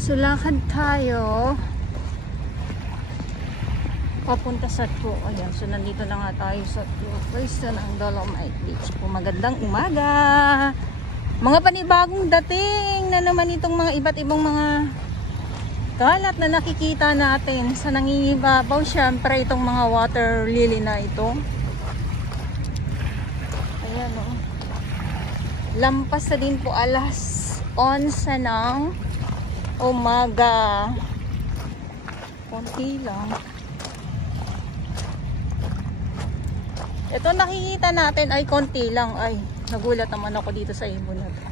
So lakad tayo papunta sa True. Ayan, so nandito na nga tayo sa True Pwesto ng Dolomite Beach po. Magandang umaga, mga panibagong dating na naman itong mga iba't ibang mga kalat na nakikita natin sa nangingibabaw. Syempre itong mga water lily na ito. Ayan o, lampas na din po alas 11 ng umaga. Konti lang. Ito nakikita natin ay konti lang. Ay, nagulat naman ako dito sa ibon na to.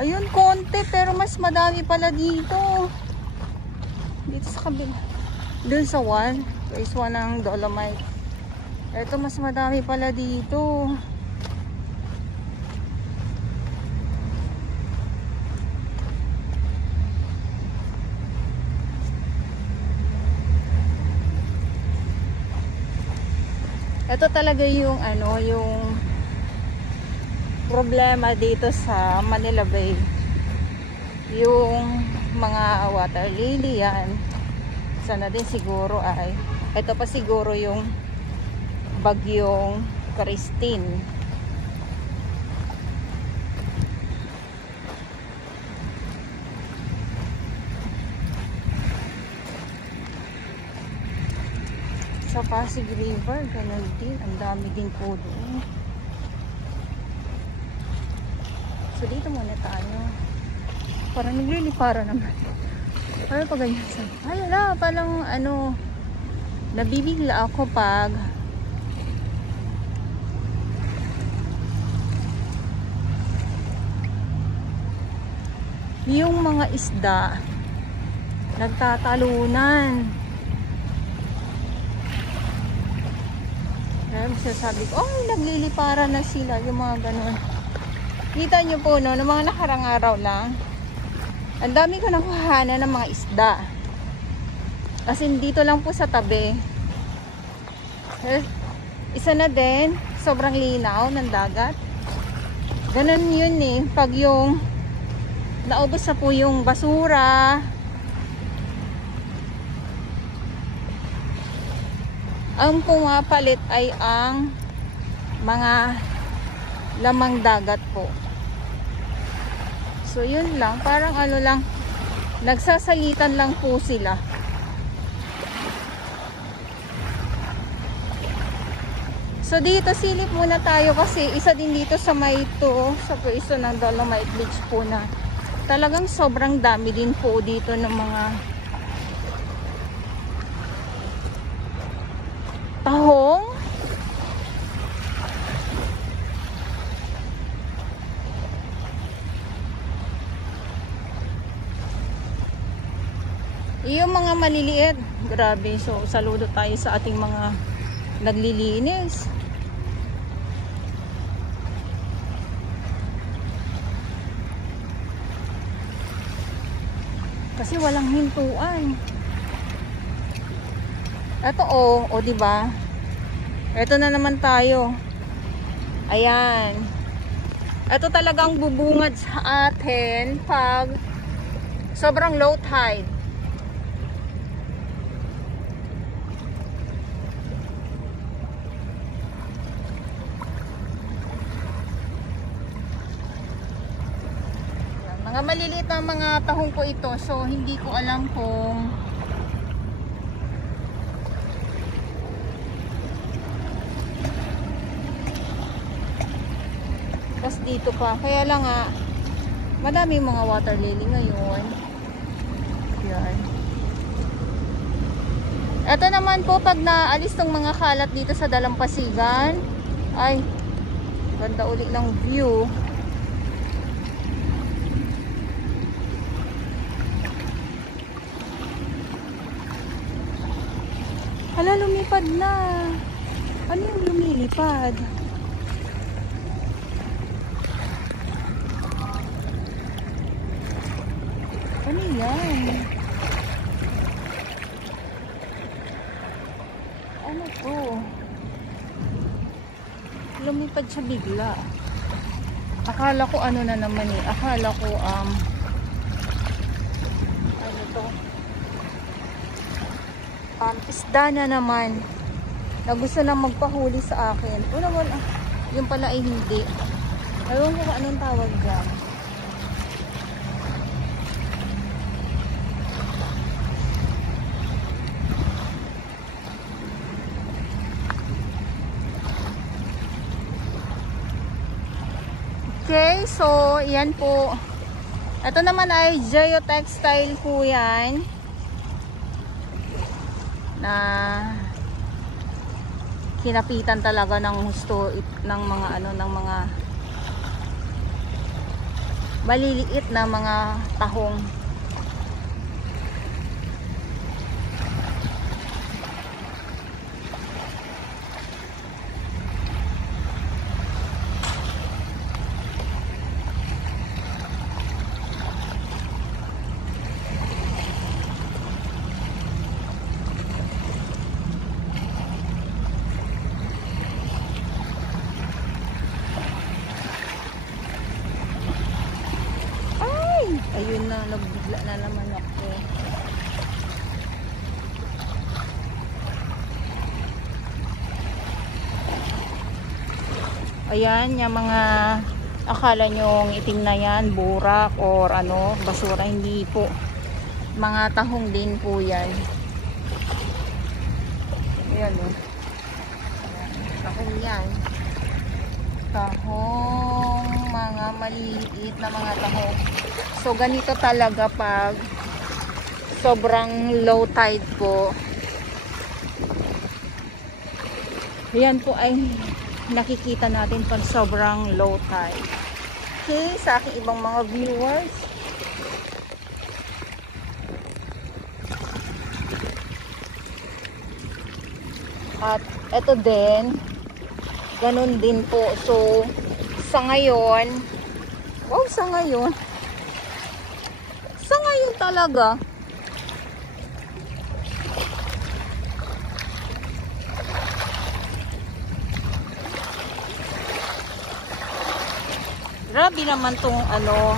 Ayun, konti pero mas madami pala dito. Dito sa kabila. Dun sa phase 1 ng Dolomite. Ito mas madami pala dito. Ito talaga yung yung problema dito sa Manila Bay. Yung mga water lily yan. Sana din siguro ay ito pa siguro yung bagyong Christine. Sa Pasig River, ganun din. Ang dami din po doon. So dito muna tayo. Parang naglilipara naman. Parang pa ganyan sa... Ay, wala. Parang nabibigla ako pag yung mga isda nagtatalunan. Sasabi ko, oh, naglilipara na sila, yung mga ganun. Kita nyo po, no, ng mga nakarang araw lang, ang dami ko nakuhanan ng mga isda. As in, dito lang po sa tabi. Isa na din, sobrang linaw ng dagat. Ganun yun eh, pag yung naubos na po yung basura, ang pumapalit ay ang mga lamang dagat po. So yun lang, parang lang, nagsasalitan lang po sila. So dito silip muna tayo kasi isa din dito sa sa pwesto ng Dolomite Beach po na talagang sobrang dami din po dito ng mga tahong. Yung mga maliliit, grabe. So saludo tayo sa ating mga naglilinis. Kasi walang hintuan. Ito o di ba? Ito na naman tayo. Ayan. Ito talagang bubungad sa atin pag sobrang low tide. Mga maliliit na mga tahong po ito. So hindi ko alam kung dito pa. Kaya lang nga madami mga water lily ngayon. Yan. Ito naman po pag naalis tong mga kalat dito sa dalampasigan, ay ganda ulit ng view. Hala, lumipad na. Ano yung lumilipad? Ano yan? Ano to? Lumipad siya bigla. Akala ko ano na naman eh. Akala ko ano to? Isda na naman. Na gusto na magpahuli sa akin. O naman, yung pala ay hindi. Ayaw ko kung anong tawag dyan. Okay, so yan po. Ito naman ay geotextile po yan. Na kinapitan talaga ng gusto ng mga ano, ng mga maliliit na mga tahong. Ayun na, nagbigla na naman ako. Ayan, yung mga akala nyo itim na yan, burak or ano, basura, hindi po. Mga tahong din po yan. Ayan o. Tahong yan. Tahong, mga maliliit na mga tahong. So ganito talaga pag sobrang low tide po. Yan po ay nakikita natin pag sobrang low tide. Okay, sa aking ibang mga viewers. At ito din, ganun din po. So sa ngayon, wow, sa ngayon talaga grabe naman tong ano,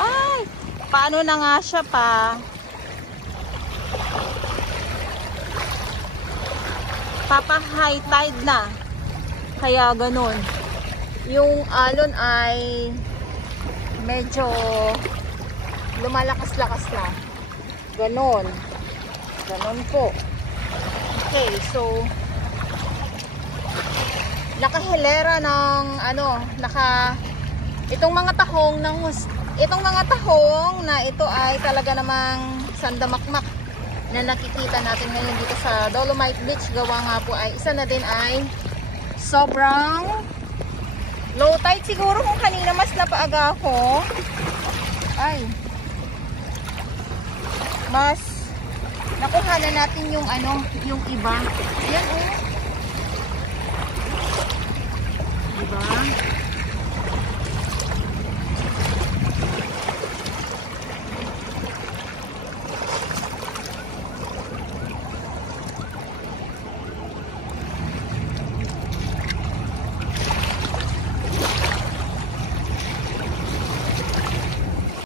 ay paano na nga siya pa papa high tide na. Kaya ganun. Yung alon ay medyo lumalakas-lakas na. Ganun. Ganun po. Okay, so nakahilera ng ano, itong mga tahong na ito ay talaga namang sandamakmak na nakikita natin ngayon dito sa Dolomite Beach. Gawa nga po ay isa na din ay sobrang low tide. Siguro kung kanina mas napaaga ako ay mas nakuha na natin yung ano, yung iba. Ayan oh. Diba?